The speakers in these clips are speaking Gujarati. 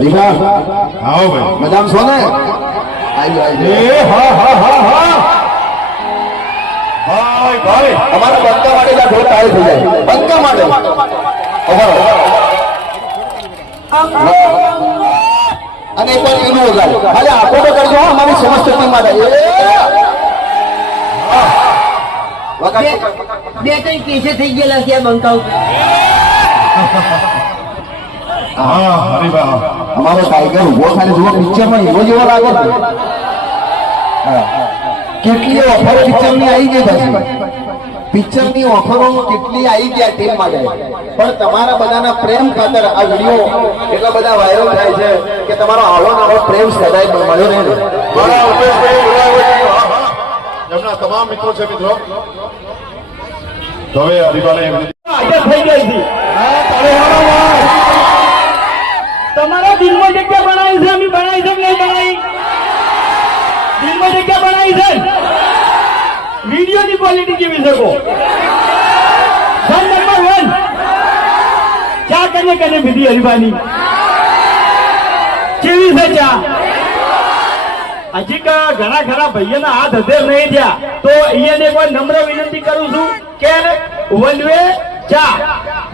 હરીભા આવો ભાઈ. મજામાં છો ને? એ હા હા હા હા. ભાઈ ભાઈ. અમારા બંકા માટે જ્યાં ઢોર તાળી થઈ જાય. બંકા માટે? અને એક વાર એનું વગાડો. ખાલી આખો તો કરજો હો, અમારી સમસ્ત ટીમ માટે. બે ત્રણ કેસે થઈ ગયેલા છે આ બંકા ઉપર હા હરીભાઈ અમારો ટાઈગર ઊભો ખાલી જુઓ પિક્ચરમાં એવો જેવો લાગે છે હા. કેટલી ઓફરો પિક્ચરની આવી ગઈ પછી પિક્ચરની ઓફરો કેટલી આવી ગયા ટીમ માટે પણ તમારા બધાના પ્રેમ ખાતર આ વીડિયો એટલા બધા વાયરલ થાય છે કે તમારો આવો ને આવો પ્રેમ સદાય મળ્યો રહે ને. મારા. એમના તમામ મિત્રો છે મિત્રો હવે હરીભાઈ થઈ ગઈ હતી તમારા દિલમાં જગ્યા બનાવી છે, અમે બનાવી છે નહીં બનાવી? દિલમાં જગ્યા બનાવી છે? વિડીયોની ક્વોલિટી કેવી કહો સન નંબર વન. ચા કરીએ કરીએ વિધિ હરીફાની કેવી છે ચા? હજી ઘણા ઘણા ભાઈઓના હાથ હધેર નહીં થયા, તો અહીંયાને વાર નમ્ર વિનંતી કરું છું કે વન વે ચા.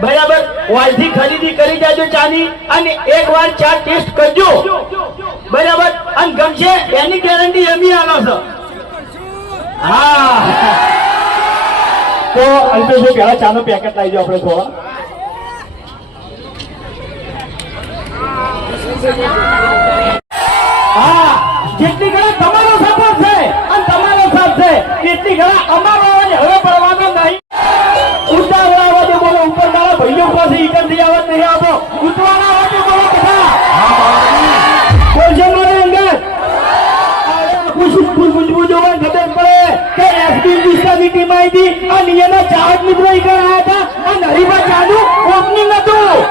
બરાબર? વાલથી ખરીદી કરી જાજો ચાની અને એક વાર ચા ટેસ્ટ કરજો. બરાબર? અને ગમશે એની ગેરંટી એમી આલો છો. હા. તો અલ્પેશભાઈ પેલા ચાનો પેકેટ લાવી દો આપણે થોડા. હા. જેટલી ઘણા તમારો સપોર્ટ છે અને તમારો સાથ છે એટલી ઘણા અમારો અવાજ હવે પડવાનો નહીં ઉતાવળા અવાજે બોલો ઉપર મારા ભાઈઓ પાસે ઈકનથી અવાજ નહીં આપો. ઉતવાના અવાજે બોલો બધા. મારે અંદર. ખુશબુ ખુશબુ જોવા ખબર પડે કે એસબી વિસ્તારની ટીમ આવી હતી. ઓપનિંગ હતું.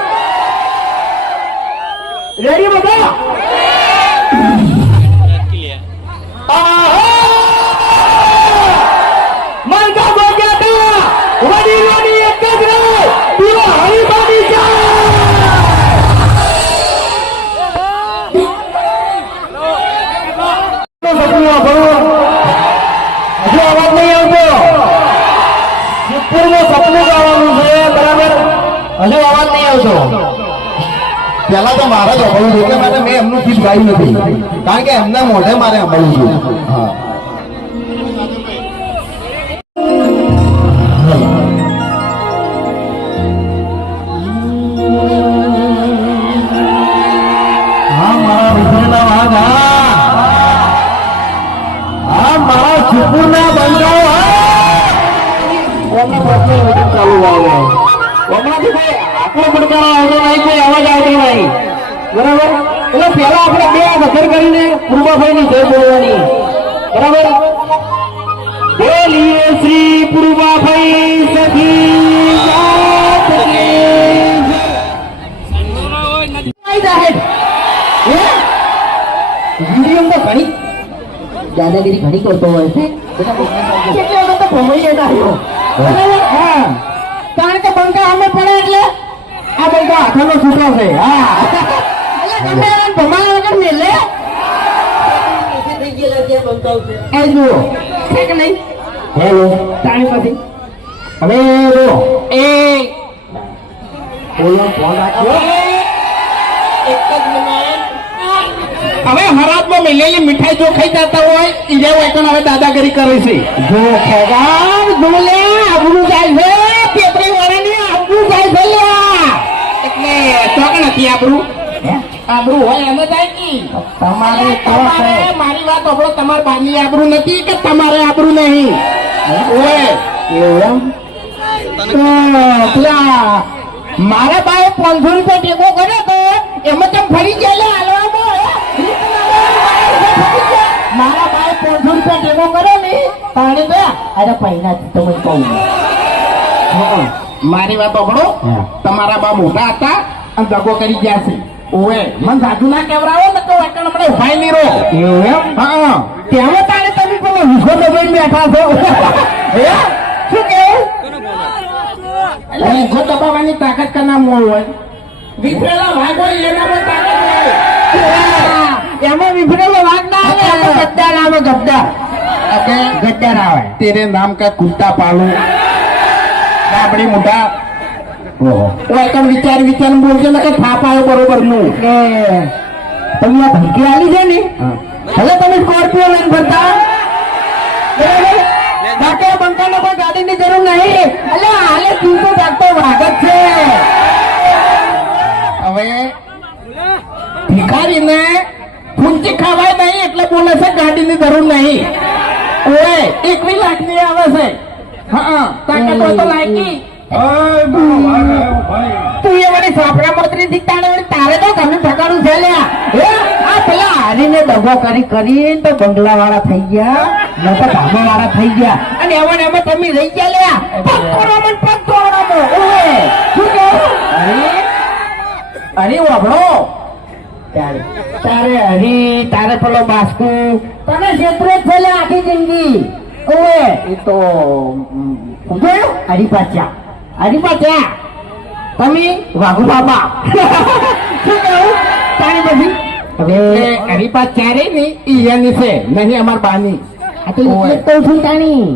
રેડી બધા? પહેલા તો મારે જ અભળવું હતું એટલે માટે મેં એમનું ગીત ગાયું નથી. કારણ કે એમના મોઢે મારે હતું હા હા. આટલો પડકારો આવતો નહીં કોઈ અવાજ આવતો નહીં. બરાબર? એટલે પહેલા આપણે બે વખત કરીને પૂર્વાભાઈની જય બોલવાની. બરાબર? બોલીએ શ્રી પૂર્વાભાઈ ઘણી દાદાગીરી ઘણી કરતો હોય છે. કેટલી તો ભમાઈ આવ્યો બરાબર? હા. કારણ કે બંકા અમે પડે એટલે આ બંકા હાથનો છૂટો છે હા. વગર મેલે? એ જુઓ. છે કે નહીં. હેલો તાણી પછી. હવે જુઓ એ. બોલો ફોન રાખ્યો એક જ મિનિટ હવે હરાબમાં મિલેલી મીઠાઈ જો ખાઈ જતા હોય ઈજા તો હવે દાદાગીરી કરે છે. જો ખેગાર જોલે આબરૂ જાય છે પેપરી વાળાની આબરૂ જાય છે નથી આપણું આબરું? હોય એમ જ જાય તમારે તમારે મારી વાત આપણો તમારે બાની આબરું નથી કે તમારે આબરું નહીં? પેલા મારા બાએ પાંચસો રૂપિયા ટેકો કર્યો તો એમાં તમે ફરી ગયા. હાલવામાં મારા બાએ પાંચસો રૂપિયા ટેકો કર્યો ને પાણી ગયા અરે પહેલા તમે કહું. મારી વાત આપણો તમારા બા મોટા હતા અને દગો કરી ગયા છે. ઓએ મને સાધુ ના કેવરાવો ને તો વાટણ મને ઉભાઈ નહીં રહો એવું એમ? હા. તેવો તારે તમે પેલો વિશ્વ દબાઈ શું કેવું? એટલે વિશ્વ તાકાત કના મો હોય? વિફરેલા ભાગ હોય એનામાં તાકાત હોય. એમાં વિફરેલો ભાગ ના આવે ગદ્દાર આવે ગદ્દાર. ગદ્દાર આવે. તેરે નામ કા કુત્તા પાલો. આપણી મોટા. વિચાર વિચાર બોલજો ને કે થાપ આવ્યો બરોબરનું તમે આ ધમકી આલી છે ને? હવે તમે સ્કોર્પિયો લઈને ફરતા બરાબર? ડાકે બંકાને કોઈ ગાડીની જરૂર નહીં. એટલે હાલે જીવતો જાગતો વાઘ છે. હવે ભિખારીને ફૂંચી ખવાય નહીં એટલે બોલે છે ગાડીની જરૂર નહીં. ઓય એકવી લાખની આવે છે. હા તાકાત તો લાયકી. તું મોતરી થી તારે તો ઘરનું ઠકાણું છે લ્યા. આ પેલા દગો કરી કરી તો બંગલા વાળા થઈ ગયા. તો ધાબા વાળા થઈ ગયા. અને એમાં એમાં તમે રહી ગયા લ્યા. અરે વાપડો તારે હરી, તારે પેલો બાસ્કુ. તને ક્ષેત્રે જ છે આખી જિંદગી. ઓએ એ તો જોયું હરીપાચ્યા હરીપાચ્યા તમે વાઘુ બાબા. શું કહું તારી પછી હવે એની પાસે ક્યારે નહીં ઈયાની છે નહીં અમાર બાની. આ તો એટલે તો છું તાણી.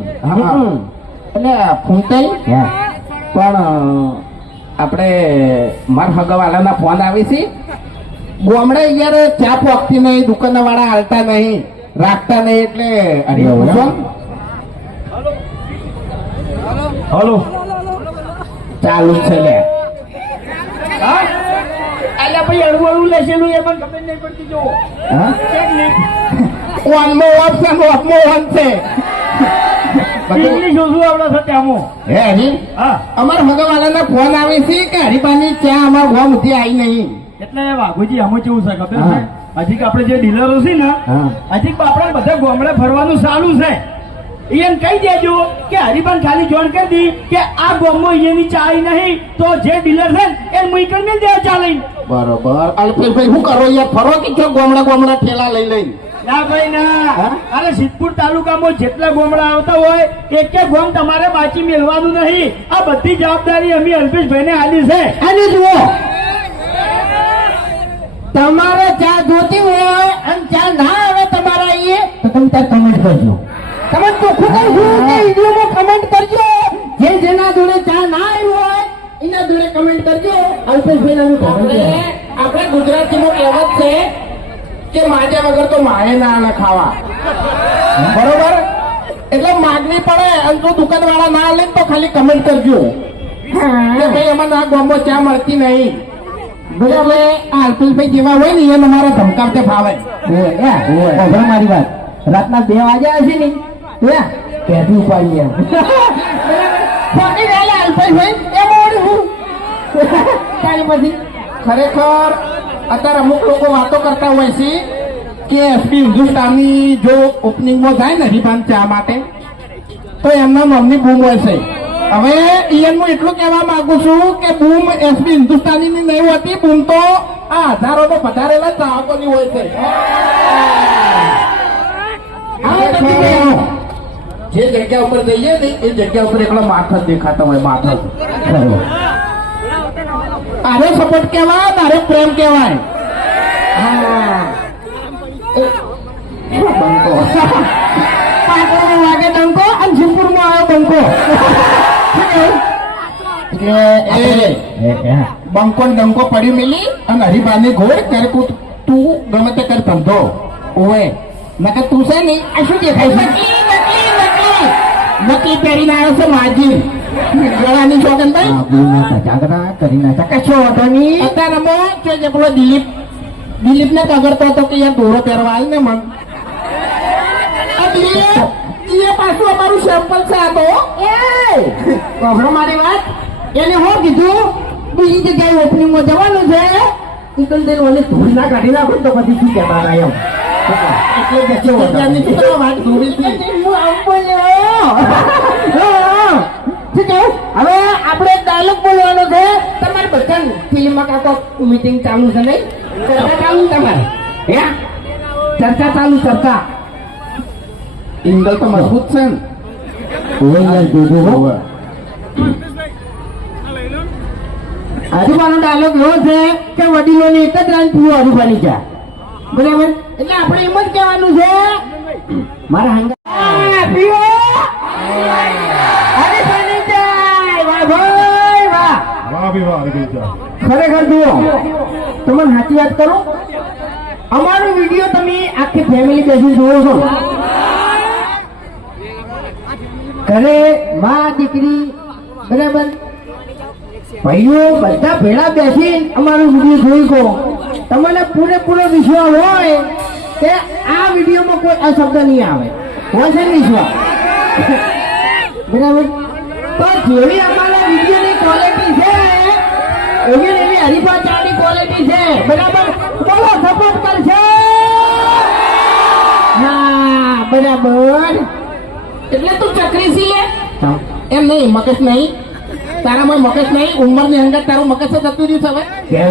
એટલે ફૂંકાઈ. પણ આપણે માર હગવાલાના ફોન આવે છે. ગોમડે યાર ચા પોકતી નહીં દુકાન વાળા હાલતા નહીં રાખતા નહીં એટલે અરે હલો. ચાલુ છે લે? અલ્યા ભાઈ એ પણ ખબર નહીં પડતી જો છે છે. હે હરી? ભગવાનના ફોન આવે છે કે હરીબાની ચા અમારા ગોમ ઉધી આવી નહીં. એટલે વાઘુજી આમાં કેવું છે ખબર છે? હજી આપણે જે ડીલરો છે ને હજી આપણે બધા ગામડે ફરવાનું સારું છે. એમ કહી દેજો કે હરિભાન ખાલી જોણ કરી દી કે આ ગોમો એની ચાલી નહીં તો જે ડીલર છે એ મુઈ ને દે ચા લઈને. બરોબર. અલ્પેશભાઈ શું કરો યાર ફરો કે છો ગોમડા ગોમડા ઠેલા લઈ લઈને? ના ભાઈ ના. અરે સિદ્ધપુર તાલુકામાં જેટલા ગોમડા આવતા હોય એક એક ગોમ તમારે બાકી મેળવાનું નહીં. આ બધી જવાબદારી અમે અલ્પેશભાઈને આલી છે. અને જુઓ. તમારે ચા જોતી હોય અને ચા ના આવે તમારા અહીંયા તો તમે ત્યાં કમેન્ટ કરજો. તમે ચોખ્ખું કરજો કે વિડીયોમાં કમેન્ટ કરજો. જે જેના જોડે ચા ના જોડે કમેન્ટ કરજો. અલ્પેશભાઈ આપણે ગુજરાતીમાં કહેવત છે કે માજા વગર તો માએ ના ખાવા. બરોબર? એટલે માગણી પડે અને જો દુકાન વાળા ના લે તો ખાલી કમેન્ટ કરજો. કે ભાઈ અમારે આ ગામમાં ચા મળતી નહીં. બરાબર. આ અલ્પેશભાઈ જેવા હોય ને એમ અમારા ધમકાવતે ફાવે. મારી વાત. રાતના બે વાગ્યા હશે ને ક્યાંથી ઉપાડીએ અલ્પેશભાઈ. પછી ખરેખર અત્યારે અમુક લોકો વાતો કરતા હોય છે કે એસપી હિન્દુસ્તાની જો ઓપનિંગમાં જાય ને હરિભાન ચા માટે તો એમના નામની બૂમ હોય છે. હવે ઈયનનું એટલું કહેવા માંગુ છું કે બૂમ એસપી હિન્દુસ્તાની નહીં હોતી બૂમ તો આ હજારો તો પધારેલા ચાહકોની હોય છે. જે જગ્યા ઉપર જઈએ ને એ જગ્યા ઉપર એકલો માથ દેખાતો હોય માથ આરે સપોર્ટ કહેવાય, તારે પ્રેમ કહેવાય. બંકો પાટણમાં વાગે ડંકો અને શિવપુરમાં આવ્યો બંકો બંકો ને ડંકો પડી મેલી અને હરિબાની ઘોડ ત્યારે તું ગમે તે કર ધંધો. ઓએ નકર તું છે નહીં આ શું દેખાય છે? નકલી પહેરીને આવ્યો છે માજી. ગળાની ચોગન ભાઈ જાગરા કરી નાખા કશો હતો નહીં. અત્યારે મો જો જે પેલો દિલીપ દિલીપ ને પગડતો હતો કે યાર દોરો પહેરવા આલ ને મન. એ પાછું અમારું સેમ્પલ છે આ તો. એ મારી વાત. એને હું કીધું બીજી જગ્યાએ ઓપનિંગમાં જવાનું છે. નીકળ દે ઓલે ધૂળ ના કાઢી નાખો તો પછી શું કહેતા એમ. એટલે જશે વધારે વાત ધૂળી છે હું આમ બોલ્યો શું કહ્યું હવે આપણે ડાયલોગ બોલવાનો છે તમારે બધા ફિલ્મમાં કાકો મીટિંગ ચાલુ છે નહીં ચર્ચા ચાલુ તમારે હે ચર્ચા ચાલુ ચર્ચા ઇંગલ તો મજબૂત છે ને હજુબાનો ડાયલોગ એવો છે કે વડીલોની એક જ લાઈન પૂરો હજુબાની ચા બરાબર એટલે આપણે એમ જ કહેવાનું છે મારા હંગા પીવો અરે પાણી વાહ ભાઈ વાહ! વાહ ભી વાહ ખરેખર જુઓ તમને સાચી વાત કરું? અમારો વીડિયો તમે આખી ફેમિલી બેસી જોવો છો. ઘરે માં દીકરી બરાબર? ભાઈઓ બધા ભેળા બેસી અમારો વીડિયો જોઈ ગયો તમને પૂરેપૂરો વિશ્વાસ હોય કે આ વિડીયોમાં કોઈ અશબ્દ નહીં આવે. હોય છે વિશ્વાસ? બરાબર? તો જેવી અમારા વિડીયોની ક્વોલિટી છે એવી એવી હરીફા ચાની ક્વોલિટી છે. બરાબર? બોલો સપોર્ટ કરશે હા બરાબર. એટલે તું ચકરી છી લે? એમ નહીં મગજ નહીં? તારામાં મગજ નહીં ઉંમરની અંદર તારું મગજ જ જતું રહ્યું હવે. કેમ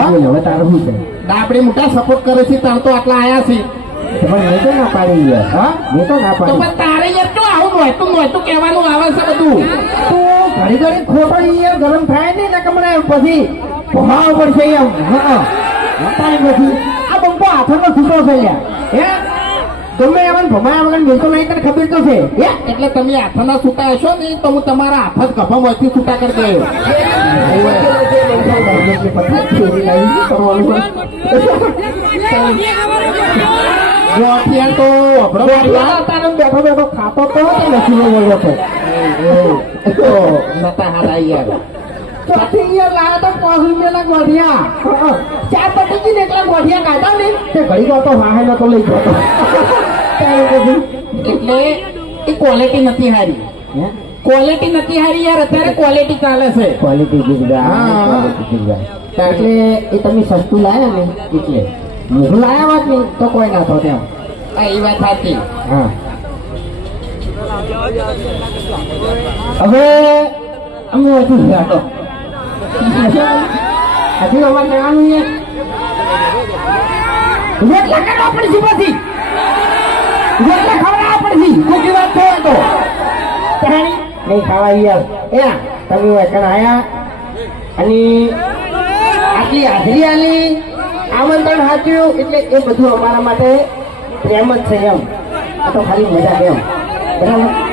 આવ્યો હવે તારું શું છે? આપણે મોટા સપોર્ટ કરે છે તાર તો આટલા આયા છે. પણ મેં તો ના પાડી યાર હા? મેં તો ના તો પાડી. પણ તારે યાર તો આવું નહોતું નહોતું કહેવાનું આવે છે બધું. તો ઘડી ઘડી ખોટો યાર ગરમ થાય ને ને કમણે પછી ભમાવ પડશે એમ. હા વટાય પછી. આ બંકો હાથમાં છૂટો છે યાર હે? ગમે એમાં ભમાયા વગર મિલતો નહીં તને ખબર તો છે. હે? એટલે તમે હાથના છૂટા હશો ને તો હું તમારા હાથ જ કફા માંથી છૂટા કરી દે જો અત્યારે તો અભડો બેઠો બેઠો ખાતો તો નથી બોલ્યો તો નતા હારા યાર. ચોથી યાર લાયા તો પાંચ રૂપિયાના ગોઠિયા ચાર પટી ને એટલા ગોઠિયા કાઢા ને તે ઘડી ગયો તો વાહે તો લઈ ગયો. પછી, એટલે એ ક્વોલિટી નથી હારી. ક્વોલિટી નથી હારી યાર અત્યારે ક્વોલિટી ચાલે છે. ક્વોલિટી હા. એટલે એ તમે સસ્તું લાયા ને એટલે મોઘું લાયા વાત નહીં તો કોઈ ના તો ત્યાં આ એ વાત સાચી. હા. હવે અમે વધુ ગયા તો હજી અમારે જવાનું છે રોટલા કરવા પડશે પછી રોટલા ખવડાવવા પડશે કોકી વાત થયો તો નહીં ખાવા યાર એ તમે આયા. અને આટલી હાજરી આમંત્રણ હાચ્યું એટલે એ બધું અમારા માટે પ્રેમ જ છે એમ. તો ખાલી મજા એમ. બરાબર?